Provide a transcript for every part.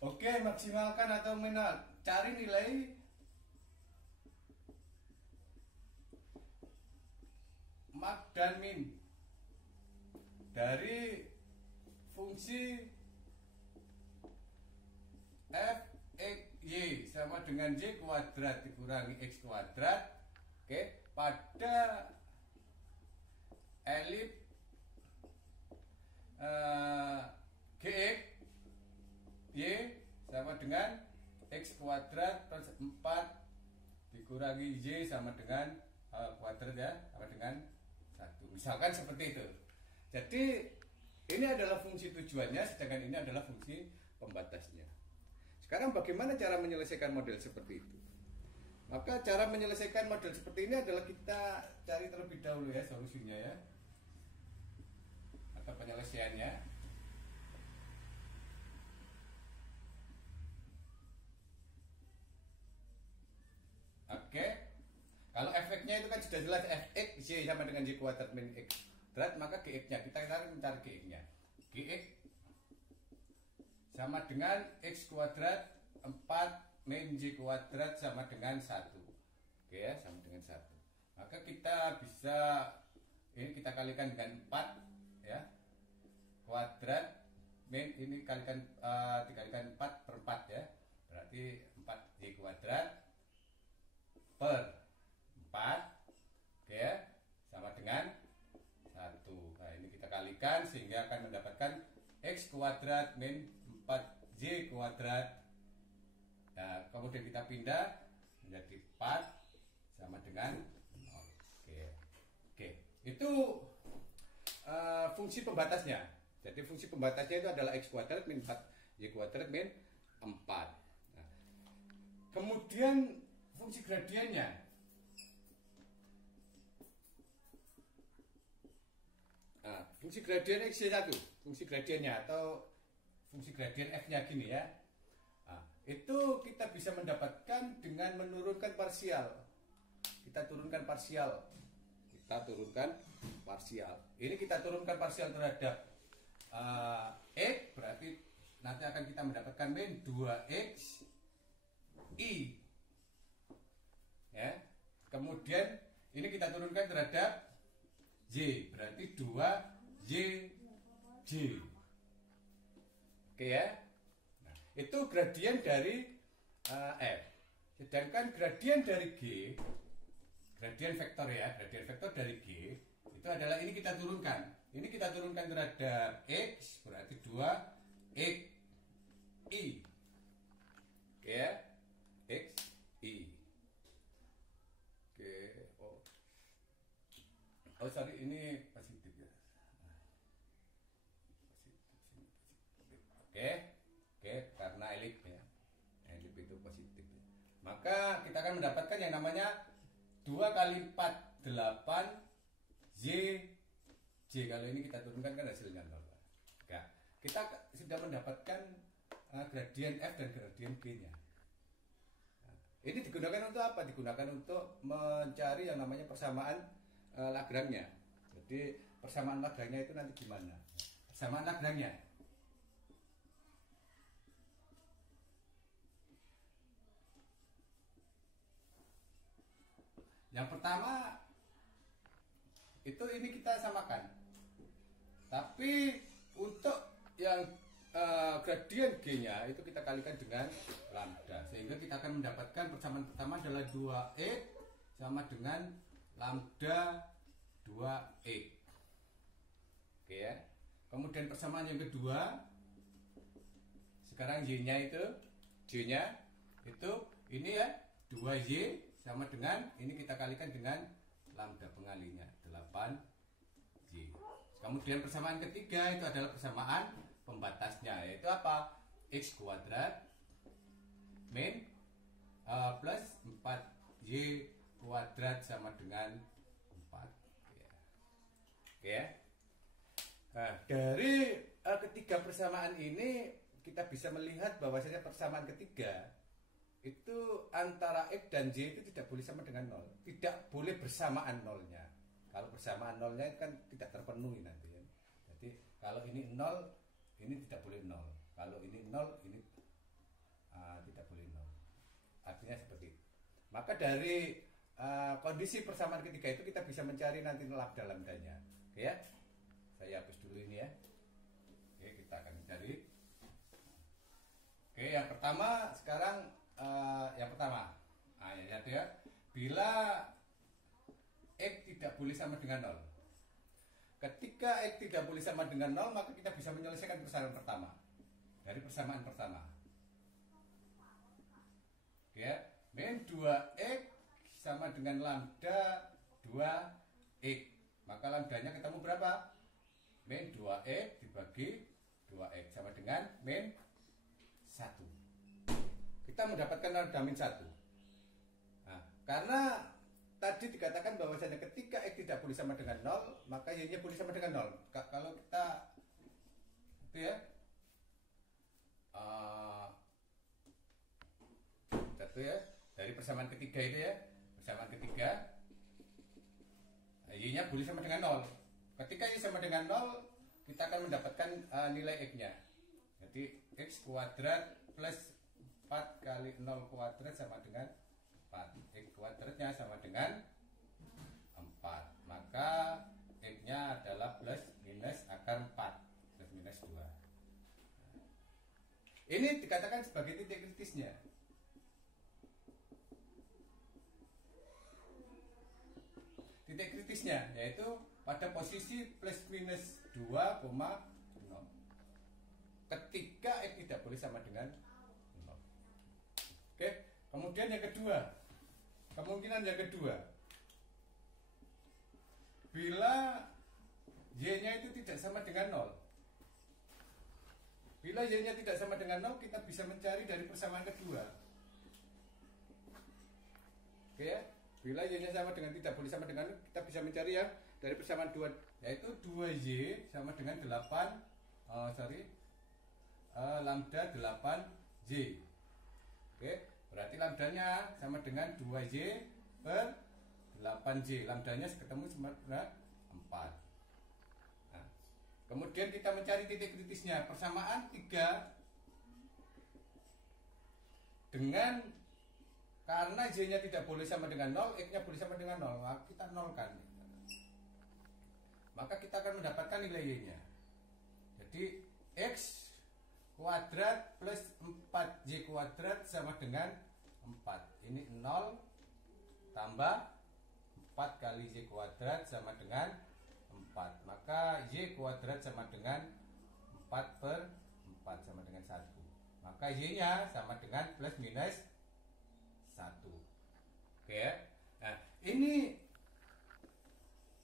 Oke, maksimalkan atau cari nilai mak dan min dari fungsi f x y sama dengan y kuadrat dikurangi x kuadrat, oke, pada elip gx y sama dengan x kuadrat plus 4 dikurangi y sama dengan kuadrat ya, sama dengan 1. Misalkan seperti itu. Jadi ini adalah fungsi tujuannya, sedangkan ini adalah fungsi pembatasnya. Sekarang bagaimana cara menyelesaikan model seperti itu? Maka cara menyelesaikan model seperti ini adalah kita cari terlebih dahulu ya solusinya ya, atau penyelesaiannya. Oke, kalau efeknya itu kan sudah jelas, fx y sama dengan y kuadrat min x kuadrat, maka gx nya kita mencari gx nya. Gx sama dengan x kuadrat 4 min y kuadrat sama dengan 1. Oke ya, sama dengan 1. Maka kita bisa, ini kita kalikan dengan 4 ya, kuadrat min ini dikalikan 4 per 4 ya, berarti 4 y kuadrat per 4, oke ya, sama dengan 1. Nah ini kita kalikan sehingga akan mendapatkan x kuadrat min 4y kuadrat. Nah kemudian kita pindah menjadi 4 sama dengan 0. Oke, itu fungsi pembatasnya. Jadi fungsi pembatasnya itu adalah x kuadrat min 4y kuadrat min 4. Nah, kemudian fungsi gradiennya. Nah, fungsi gradien x1, fungsi gradiennya atau fungsi gradien f-nya gini ya. Nah, itu kita bisa mendapatkan dengan menurunkan parsial. Kita turunkan parsial. Ini kita turunkan parsial terhadap x, berarti nanti akan kita mendapatkan min 2x i. Ya. Kemudian ini kita turunkan terhadap y, berarti 2yj. Oke ya. Nah, itu gradien dari f. Sedangkan gradien dari g, gradien vektor ya, gradien vektor dari g itu adalah ini kita turunkan. Ini kita turunkan terhadap x, berarti 2x i. Oke ya. X i. Oh sorry, ini positif ya. Oke, karena elip ya, elip itu positif ya. Maka kita akan mendapatkan yang namanya 2 kali 4 8 y j. Kalau ini kita turunkan kan hasilnya 0. Nah, kita sudah mendapatkan gradien f dan gradien g nya. Ini digunakan untuk apa? Digunakan untuk mencari yang namanya persamaan Lagrange. Jadi persamaan Lagrange itu nanti gimana? Persamaan Lagrange. Yang pertama itu ini kita samakan. Tapi untuk yang gradien g-nya itu kita kalikan dengan lambda, sehingga kita akan mendapatkan persamaan pertama adalah 2x sama dengan lambda 2x. Oke ya. Kemudian persamaan yang kedua, sekarang y-nya itu, j-nya itu ini ya, 2y sama dengan ini kita kalikan dengan lambda pengalinya 8y. Kemudian persamaan ketiga itu adalah persamaan pembatasnya, yaitu apa? X kuadrat min plus 4y kuadrat sama dengan 4 ya. Oke ya. Nah, dari ketiga persamaan ini kita bisa melihat bahwasanya persamaan ketiga itu antara x dan y itu tidak boleh sama dengan 0, tidak boleh bersamaan nolnya. Kalau bersamaan nolnya kan tidak terpenuhi nanti ya. Jadi kalau ini 0, ini tidak boleh 0. Kalau ini 0, ini Maka dari kondisi persamaan ketiga itu kita bisa mencari nanti lambda-lambdanya. Oke ya. Saya hapus dulu ini ya. Oke, kita akan mencari. Oke, yang pertama sekarang yang pertama. Nah, ya itu ya. Bila X tidak boleh sama dengan 0. Ketika X tidak boleh sama dengan 0, maka kita bisa menyelesaikan persamaan pertama. Dari persamaan pertama. Oke ya. Min 2X sama dengan lambda 2X. Maka lambdanya ketemu berapa? Min 2X dibagi 2X sama dengan min 1. Kita mendapatkan lambda min 1. Nah, karena tadi dikatakan bahwasanya ketika X tidak boleh sama dengan 0, maka Y-nya boleh sama dengan 0. Kalau kita itu ya satu ya, dari persamaan ketiga itu ya, persamaan ketiga Y-nya boleh sama dengan 0. Ketika Y sama dengan 0, kita akan mendapatkan nilai X-nya. Jadi X kuadrat plus 4 kali 0 kuadrat sama dengan 4. X kuadratnya sama dengan 4. Maka X-nya adalah plus minus akar 4. Plus minus 2. Ini dikatakan sebagai titik kritisnya. Titik kritisnya yaitu pada posisi plus minus 2,0 ketika X tidak boleh sama dengan 0. Oke, kemudian yang kedua, kemungkinan yang kedua, bila Y-nya itu tidak sama dengan 0. Bila Y-nya tidak sama dengan 0, kita bisa mencari dari persamaan kedua. Oke ya. Bila Y-nya sama dengan tidak boleh sama dengan 0, kita bisa mencari ya dari persamaan 2, yaitu 2Y sama dengan 8 lambda 8Y. Oke, berarti lambdanya sama dengan 2Y per 8Y. Lambdanya ketemu sama dengan 4. Nah, kemudian kita mencari titik kritisnya. Persamaan 3 dengan karena Y-nya tidak boleh sama dengan 0, X-nya boleh sama dengan 0. Maka kita nolkan. Maka kita akan mendapatkan nilai Y-nya. Jadi X kuadrat plus 4Y kuadrat sama dengan 4. Ini 0 tambah 4 kali Y kuadrat sama dengan 4. Maka Y kuadrat sama dengan 4 per 4 sama dengan 1. Maka Y-nya sama dengan plus minus 1. Oke ya. Nah, ini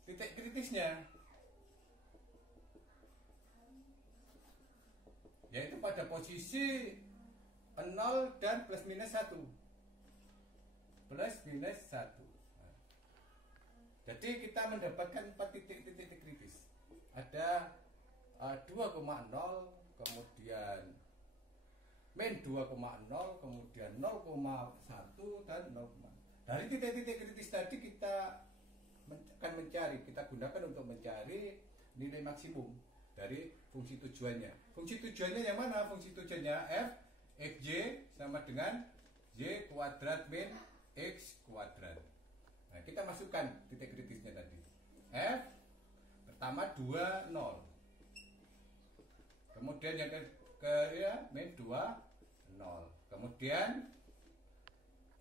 titik kritisnya. Yaitu pada posisi 0 dan plus minus 1. Plus minus 1. Nah, jadi kita mendapatkan 4 titik kritis. Ada 2,0, kemudian min 2,0, kemudian 0,1 dan 0. Dari titik-titik kritis tadi kita akan mencari, kita gunakan untuk mencari nilai maksimum dari fungsi tujuannya. Fungsi tujuannya yang mana? Fungsi tujuannya f xy sama dengan y kuadrat min x kuadrat. Nah, kita masukkan titik kritisnya tadi. F pertama 2, 0. Kemudian yang ke ya, min 2, 0. Kemudian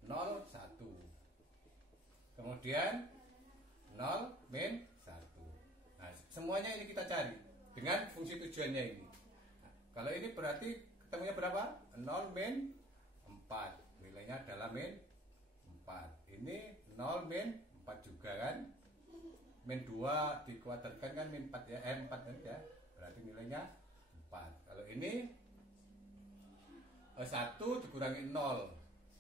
0, 1. Kemudian 0, min 1. Nah, semuanya ini kita cari dengan fungsi tujuannya ini. Nah, kalau ini berarti ketemunya berapa? 0, min 4. Nilainya adalah min 4. Ini 0, min 4 juga kan? Min 2 dikuadratkan kan min 4 ya, 4 kan ya. Berarti nilainya 4. Kalau ini 1 dikurangi 0.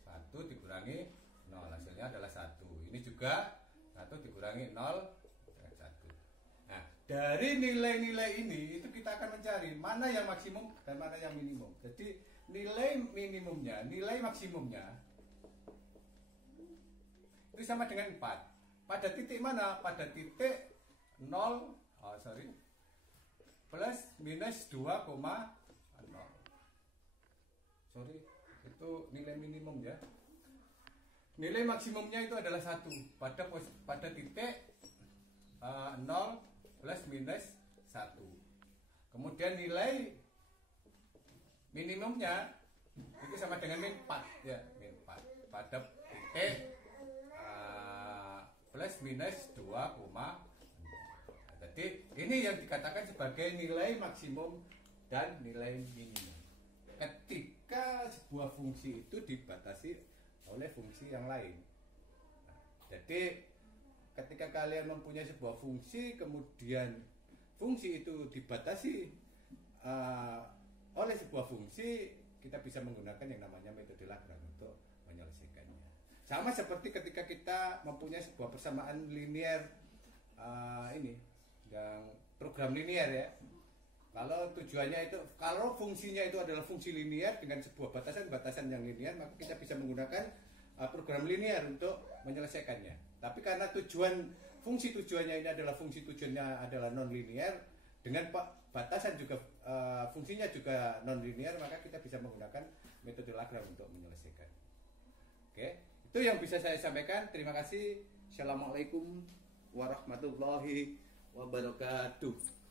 1 dikurangi 0. Hasilnya adalah 1. Ini juga 1 dikurangi 0. 1. Nah, dari nilai-nilai ini itu kita akan mencari mana yang maksimum dan mana yang minimum. Jadi nilai minimumnya, nilai maksimumnya itu sama dengan 4. Pada titik mana? Pada titik 0, plus minus 2,0. Sorry, itu nilai minimum ya. nilai maksimumnya itu adalah 1 pada titik 0 plus minus 1. Kemudian nilai minimumnya itu sama dengan min 4 ya, min 4 pada titik plus minus 2, jadi ini yang dikatakan sebagai nilai maksimum dan nilai minimum ketika sebuah fungsi itu dibatasi oleh fungsi yang lain. Jadi ketika kalian mempunyai sebuah fungsi, kemudian fungsi itu dibatasi oleh sebuah fungsi, kita bisa menggunakan yang namanya metode Lagrange untuk menyelesaikannya. Sama seperti ketika kita mempunyai sebuah persamaan linear ini yang program linear ya. Kalau tujuannya itu, kalau fungsinya itu adalah fungsi linear dengan sebuah batasan-batasan yang linear, maka kita bisa menggunakan program linear untuk menyelesaikannya. Tapi karena fungsi tujuannya ini adalah fungsi tujuannya adalah non linear dengan batasan juga fungsinya juga non linear, maka kita bisa menggunakan metode Lagrange untuk menyelesaikan. Oke, itu yang bisa saya sampaikan. Terima kasih. Assalamualaikum warahmatullahi wabarakatuh.